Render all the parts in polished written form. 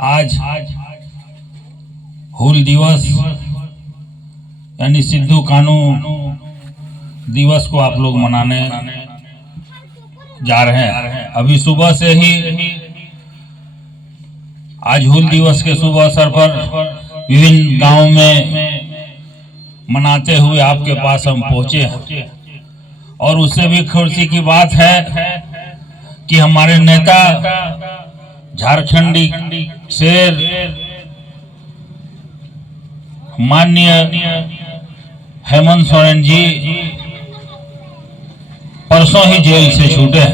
आज हूल दिवस यानी सिद्धू कानू दिवस को आप लोग मनाने जा रहे हैं। अभी सुबह से ही आज हूल दिवस के शुभ अवसर पर विभिन्न गांवों में मनाते हुए आपके पास हम पहुंचे हैं और उससे भी खुशी की बात है कि हमारे नेता झारखंडी शेर माननीय हेमंत सोरेन जी परसों ही जेल से छूटे।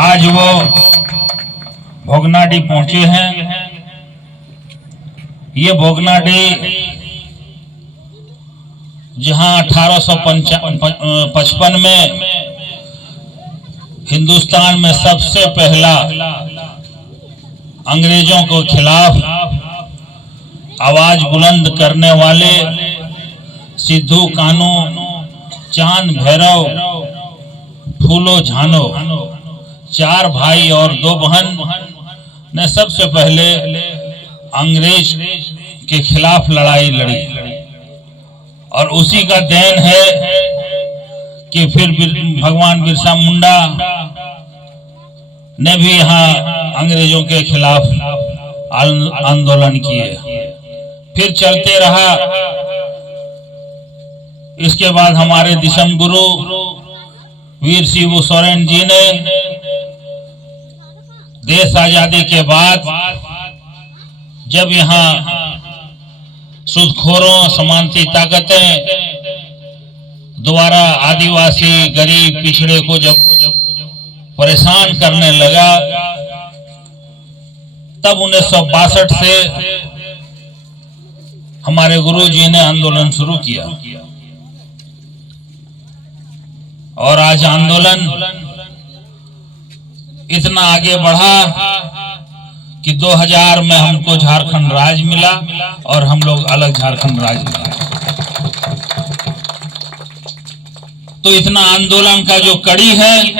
आज वो भोगनाडी पहुंचे हैं। ये भोगनाडी जहां 1855 में हिंदुस्तान में सबसे पहला अंग्रेजों के खिलाफ आवाज बुलंद करने वाले सिद्धू कानू, चांद भैरव, फूलो झानो, 4 भाई और 2 बहन ने सबसे पहले अंग्रेज के खिलाफ लड़ाई लड़ी और उसी का देन है कि फिर भगवान बिरसा मुंडा ने भी यहाँ अंग्रेजों के खिलाफ आंदोलन किए, फिर चलते रहा। इसके बाद हमारे दिशम गुरु वीर शिबू सोरेन जी ने देश आजादी के बाद जब यहाँ सूदखोरों समांती ताकतें द्वारा आदिवासी गरीब पिछड़े को जब परेशान करने लगा, तब 1962 से हमारे गुरु जी ने आंदोलन शुरू किया और आज आंदोलन इतना आगे बढ़ा कि 2000 में हमको झारखंड राज्य मिला और हम लोग अलग झारखंड राज्य मिला। तो इतना आंदोलन का जो कड़ी है,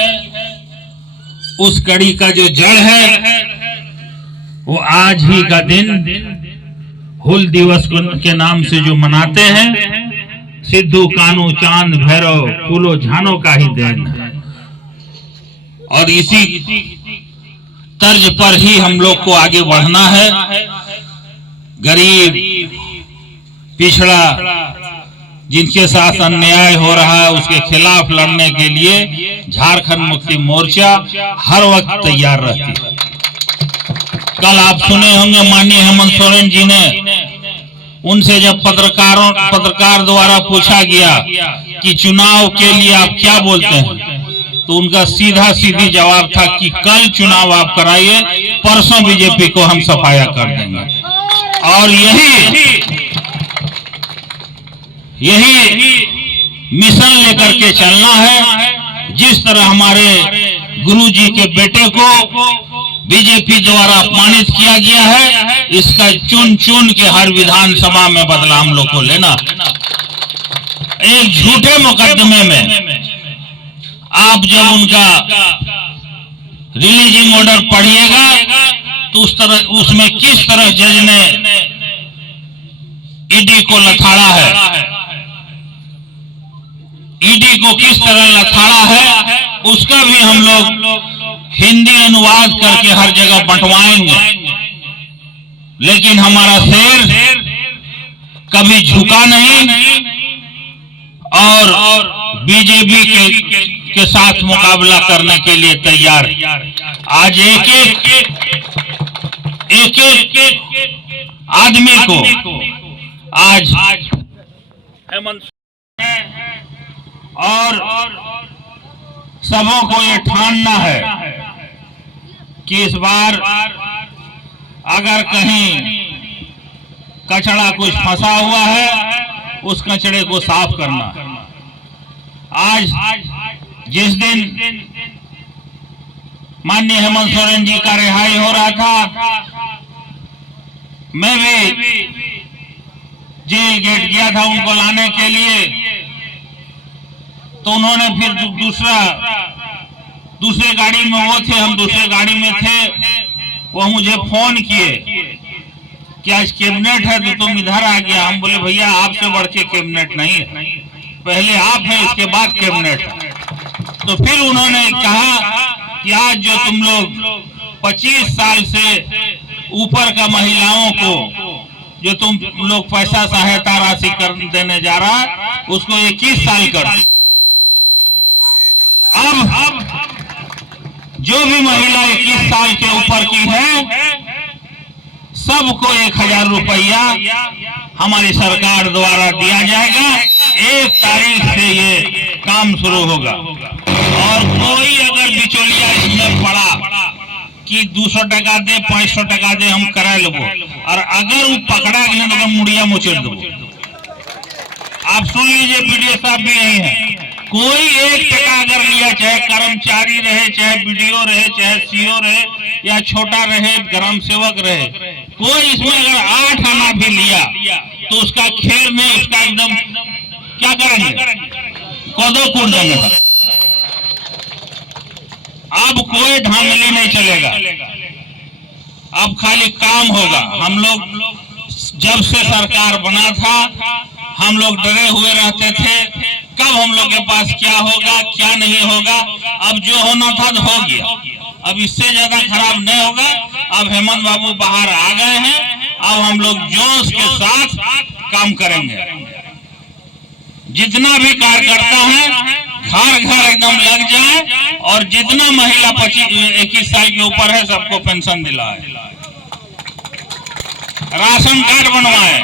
उस कड़ी का जो जड़ है, वो आज ही का दिन हूल दिवस के नाम से जो मनाते हैं, सिद्धू कानू, चांद भैरव, फूलो झानो का ही देन है। और इसी तर्ज पर ही हम लोग को आगे बढ़ना है। गरीब पिछड़ा जिनके साथ अन्याय हो रहा है, उसके खिलाफ लड़ने के लिए झारखंड मुक्ति मोर्चा हर वक्त तैयार रहती है। कल आप सुने होंगे माननीय हेमंत सोरेन जी ने, उनसे जब पत्रकार द्वारा पूछा गया कि चुनाव के लिए आप क्या बोलते हैं, तो उनका सीधी जवाब था कि कल चुनाव आप कराइए, परसों बीजेपी को हम सफाया कर देंगे। और यही मिशन लेकर के चलना है। जिस तरह हमारे गुरुजी के बेटे को बीजेपी द्वारा अपमानित किया गया है, इसका चुन के हर विधानसभा में बदला हम लोग को लेना। एक झूठे मुकदमे में आप जब उनका रिलीजिंग ऑर्डर पढ़िएगा तो उसमें किस तरह जज ने ईडी को लथाड़ा है, ईडी को किस तरह लथाड़ा है, उसका भी हम लोग हिंदी अनुवाद करके हर जगह बंटवाएंगे। लेकिन हमारा शेर कभी झुका नहीं और बीजेपी के साथ मुकाबला करने के लिए तैयार। आज एक आदमी को आज हेमंत और सबों को ये ठानना है कि इस बार अगर कहीं कचड़ा कुछ फंसा हुआ है, उस कचड़े को साफ करना। आज जिस दिन माननीय हेमंत सोरेन जी का रिहाई हो रहा था, मैं भी जेल गेट गया था उनको लाने के लिए। तो उन्होंने फिर दूसरे गाड़ी में वो थे, हम दूसरे गाड़ी में थे। वो मुझे फोन किए कि आज कैबिनेट है तो तुम इधर आ गया। हम बोले भैया आपसे बढ़ के कैबिनेट नहीं है, पहले आप हैं इसके बाद कैबिनेट है। तो फिर उन्होंने कहा कि आज जो तुम लोग 25 साल से ऊपर का महिलाओं को जो तुम लोग पैसा सहायता राशि कर देने जा रहा है उसको 21 साल कर। अब जो भी महिला 21 साल के ऊपर की है सबको 1000 रुपया हमारी सरकार द्वारा दिया जाएगा। 1 तारीख से ये काम शुरू होगा। और कोई अगर बिचौलिया इसमें पड़ा कि 200 टका दे 500 टका दे हम करा लेबो, और अगर वो पकड़ा गया तो मुड़िया मुचेड़ देबो। आप सुन लीजिए, बीडीओ साहब भी यही है। कोई 1 टका अगर लिया, चाहे कर्मचारी रहे, चाहे बीडीओ रहे, चाहे सीओ रहे, या छोटा रहे, ग्राम सेवक रहे, कोई इसमें अगर 8 आना भी लिया तो उसका खेर में उसका एकदम क्या करेंगे, कोदो कूट देंगे। अब कोई धांधली नहीं चलेगा, अब खाली काम होगा। हम लोग जब से सरकार बना था हम लोग डरे हुए रहते थे कब हम लोग के पास क्या होगा क्या नहीं होगा। अब जो होना था तो हो गया, अब इससे ज्यादा खराब नहीं होगा। अब हेमंत बाबू बाहर आ गए हैं, अब हम लोग जोश के साथ काम करेंगे। जितना भी कार्यकर्ता है घर घर एकदम लग जाए, और जितना महिला 21 साल के ऊपर है सबको पेंशन दिलाए, राशन कार्ड बनवाए।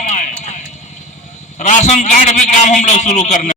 राशन कार्ड भी काम हम लोग शुरू करने